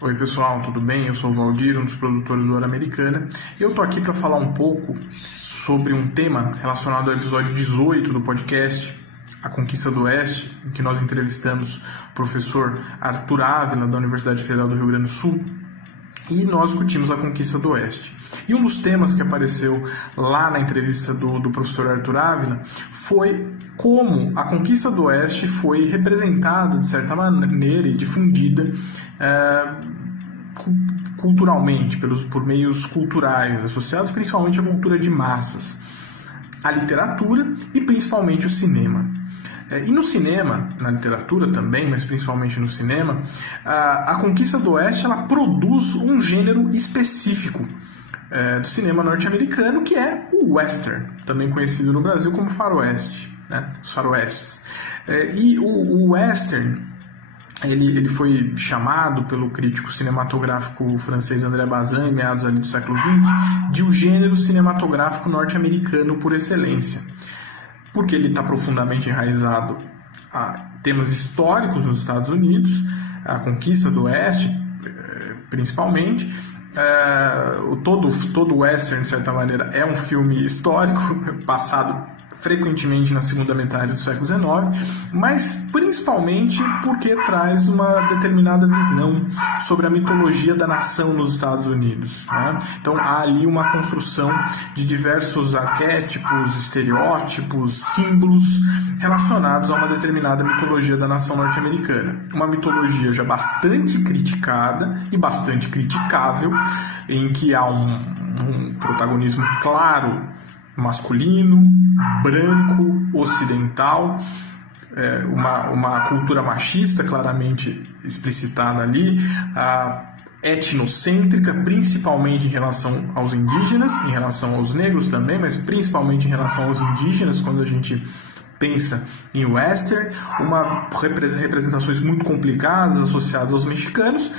Oi pessoal, tudo bem? Eu sou o Valdir, um dos produtores do Hora Americana. Eu tô aqui para falar um pouco sobre um tema relacionado ao episódio 18 do podcast A Conquista do Oeste, em que nós entrevistamos o professor Arthur Ávila, da Universidade Federal do Rio Grande do Sul, e nós discutimos a Conquista do Oeste. E um dos temas que apareceu lá na entrevista do professor Arthur Ávila foi como a Conquista do Oeste foi representada, de certa maneira, e difundida culturalmente, por meios culturais, associados principalmente à cultura de massas, a literatura e principalmente o cinema. E no cinema, na literatura também, mas principalmente no cinema, a Conquista do Oeste ela produz um gênero específico do cinema norte-americano, que é o western, também conhecido no Brasil como faroeste, né? Os faroestes. E o western ele foi chamado pelo crítico cinematográfico francês André Bazin, em meados ali do século XX, de o gênero cinematográfico norte-americano por excelência, porque ele está profundamente enraizado a temas históricos nos Estados Unidos, a Conquista do Oeste, principalmente. Todo o western, de certa maneira, é um filme histórico, passado frequentemente na segunda metade do século XIX, mas principalmente porque traz uma determinada visão sobre a mitologia da nação nos Estados Unidos, né? Então há ali uma construção de diversos arquétipos, estereótipos, símbolos relacionados a uma determinada mitologia da nação norte-americana. Uma mitologia já bastante criticada e bastante criticável, em que há um protagonismo claro masculino, branco, ocidental, uma cultura machista claramente explicitada ali, etnocêntrica, principalmente em relação aos indígenas, em relação aos negros também, mas principalmente em relação aos indígenas, quando a gente pensa em western, representações muito complicadas associadas aos mexicanos,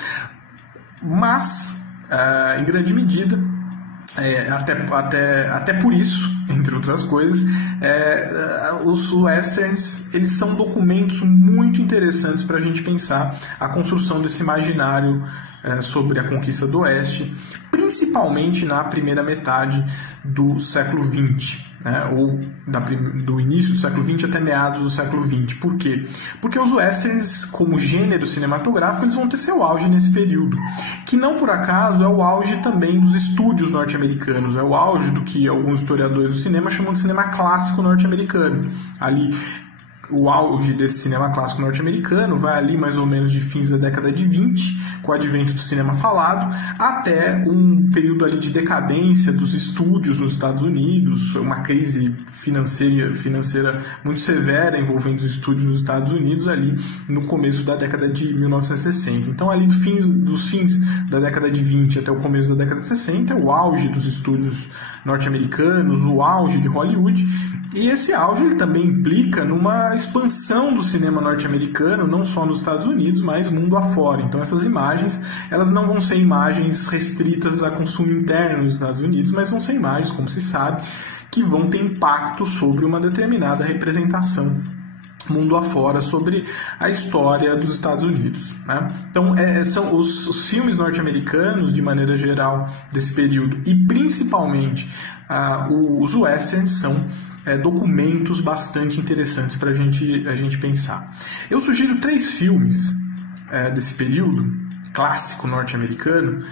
mas, em grande medida, até por isso, entre outras coisas, os westerns eles são documentos muito interessantes para a gente pensar a construção desse imaginário sobre a Conquista do Oeste, principalmente na primeira metade do século XX, né, ou do início do século XX até meados do século XX. Por quê? Porque os westerns, como gênero cinematográfico, eles vão ter seu auge nesse período, que não por acaso é o auge também dos estúdios norte-americanos, é o auge do que alguns historiadores do cinema chamam de cinema clássico norte-americano. Ali, o auge desse cinema clássico norte-americano vai ali mais ou menos de fins da década de 20, com o advento do cinema falado, até um período ali de decadência dos estúdios nos Estados Unidos, uma crise financeira muito severa envolvendo os estúdios nos Estados Unidos ali no começo da década de 1960. Então ali dos fins da década de 20 até o começo da década de 60 é o auge dos estúdios norte-americanos, o auge de Hollywood. E esse auge ele também implica numa expansão do cinema norte-americano, não só nos Estados Unidos, mas mundo afora. Então essas imagens, elas não vão ser imagens restritas a consumo interno nos Estados Unidos, mas vão ser imagens, como se sabe, que vão ter impacto sobre uma determinada representação mundo afora sobre a história dos Estados Unidos, né? Então são os filmes norte-americanos, de maneira geral, desse período, e principalmente os westerns são documentos bastante interessantes para a gente pensar. Eu sugiro 3 filmes desse período clássico norte-americano,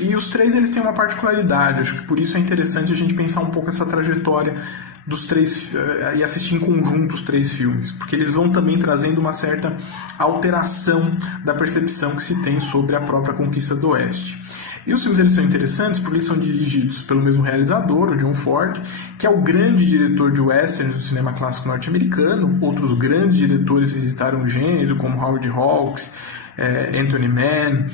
e os 3 eles têm uma particularidade. Acho que por isso é interessante a gente pensar um pouco essa trajetória dos 3 e assistir em conjunto os 3 filmes, porque eles vão também trazendo uma certa alteração da percepção que se tem sobre a própria Conquista do Oeste. E os filmes eles são interessantes porque eles são dirigidos pelo mesmo realizador, o John Ford, que é o grande diretor de westerns do cinema clássico norte-americano. Outros grandes diretores visitaram o gênero, como Howard Hawks, Anthony Mann,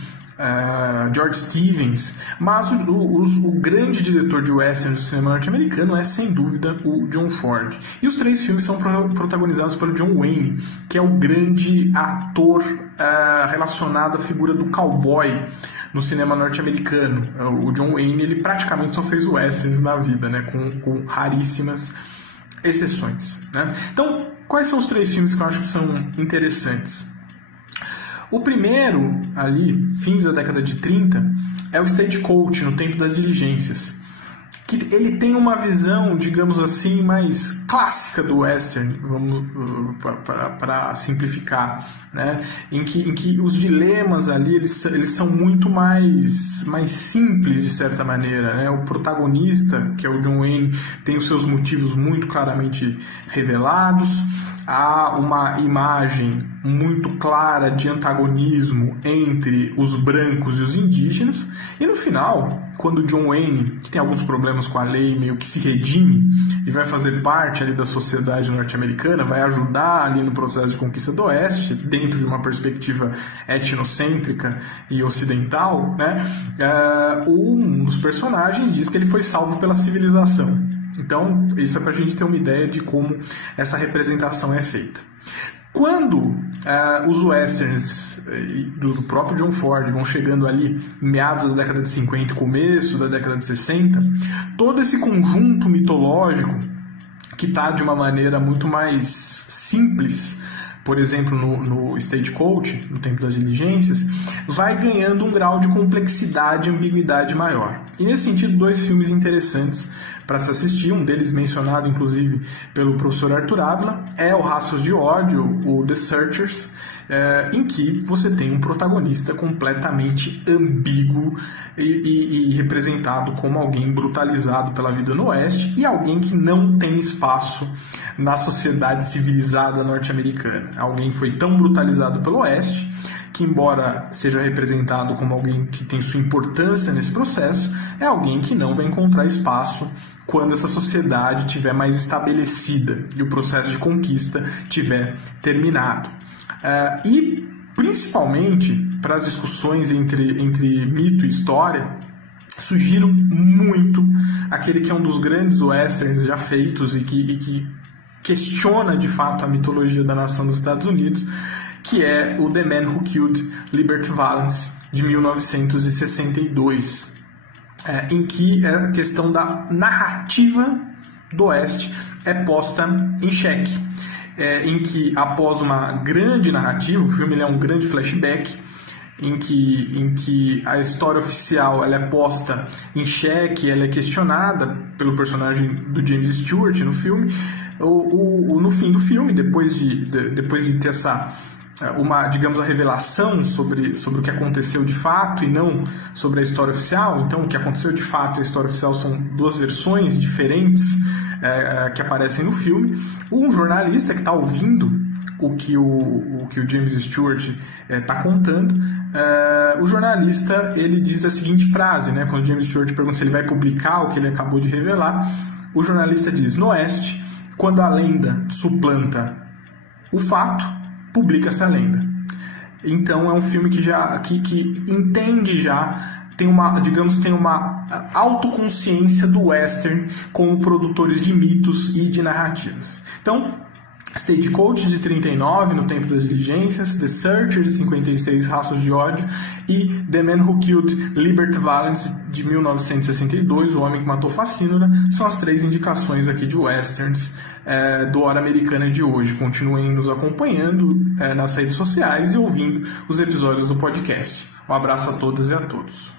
George Stevens, mas o grande diretor de westerns do cinema norte-americano é, sem dúvida, o John Ford. E os 3 filmes são protagonizados pelo John Wayne, que é o grande ator relacionado à figura do cowboy no cinema norte-americano. O John Wayne ele praticamente só fez westerns na vida, né, com raríssimas exceções, né? Então, quais são os 3 filmes que eu acho que são interessantes? O primeiro, ali, fins da década de 30, é o Stagecoach, No Tempo das Diligências, que ele tem uma visão, digamos assim, mais clássica do western, para simplificar, né? em que os dilemas ali eles são muito mais simples, de certa maneira, né? O protagonista, que é o John Wayne, tem os seus motivos muito claramente revelados. Há uma imagem muito clara de antagonismo entre os brancos e os indígenas, e no final, quando John Wayne, que tem alguns problemas com a lei, meio que se redime e vai fazer parte ali da sociedade norte-americana, vai ajudar ali no processo de conquista do Oeste, dentro de uma perspectiva etnocêntrica e ocidental, né? Um dos personagens diz que ele foi salvo pela civilização. Então, isso é para a gente ter uma ideia de como essa representação é feita. Quando os westerns do próprio John Ford vão chegando ali em meados da década de 50 e começo da década de 60, todo esse conjunto mitológico, que está de uma maneira muito mais simples, por exemplo, no Stagecoach, No Tempo das Diligências, vai ganhando um grau de complexidade e ambiguidade maior. E nesse sentido, dois filmes interessantes para se assistir, um deles mencionado inclusive pelo professor Arthur Ávila, é o Rastros de Ódio, o The Searchers, em que você tem um protagonista completamente ambíguo e representado como alguém brutalizado pela vida no Oeste e alguém que não tem espaço na sociedade civilizada norte-americana. Alguém que foi tão brutalizado pelo Oeste que, embora seja representado como alguém que tem sua importância nesse processo, é alguém que não vai encontrar espaço quando essa sociedade estiver mais estabelecida e o processo de conquista tiver terminado. E, principalmente, para as discussões entre mito e história, sugiro muito aquele que é um dos grandes westerns já feitos e que questiona, de fato, a mitologia da nação dos Estados Unidos, que é o The Man Who Killed Liberty Valance, de 1962, em que a questão da narrativa do Oeste é posta em xeque, em que, após uma grande narrativa, o filme é um grande flashback, em que a história oficial ela é posta em xeque, ela é questionada pelo personagem do James Stewart no filme. No fim do filme, depois de ter digamos, a revelação sobre o que aconteceu de fato e não sobre a história oficial. Então, o que aconteceu de fato e a história oficial são duas versões diferentes que aparecem no filme. Um jornalista que está ouvindo o que o James Stewart está contando, o jornalista ele diz a seguinte frase, né? Quando o James Stewart pergunta se ele vai publicar o que ele acabou de revelar, o jornalista diz: no Oeste, quando a lenda suplanta o fato, publica-se a lenda. Então é um filme que entende já, tem uma autoconsciência do western como produtores de mitos e de narrativas. Então, Stagecoach, de 39, No Tempo das Diligências, The Searchers, de 56, Rastros de Ódio, e The Man Who Killed Liberty Valance, de 1962, O Homem que Matou Facínora, são as três indicações aqui de westerns do Hora Americana de hoje. Continuem nos acompanhando nas redes sociais e ouvindo os episódios do podcast. Um abraço a todas e a todos.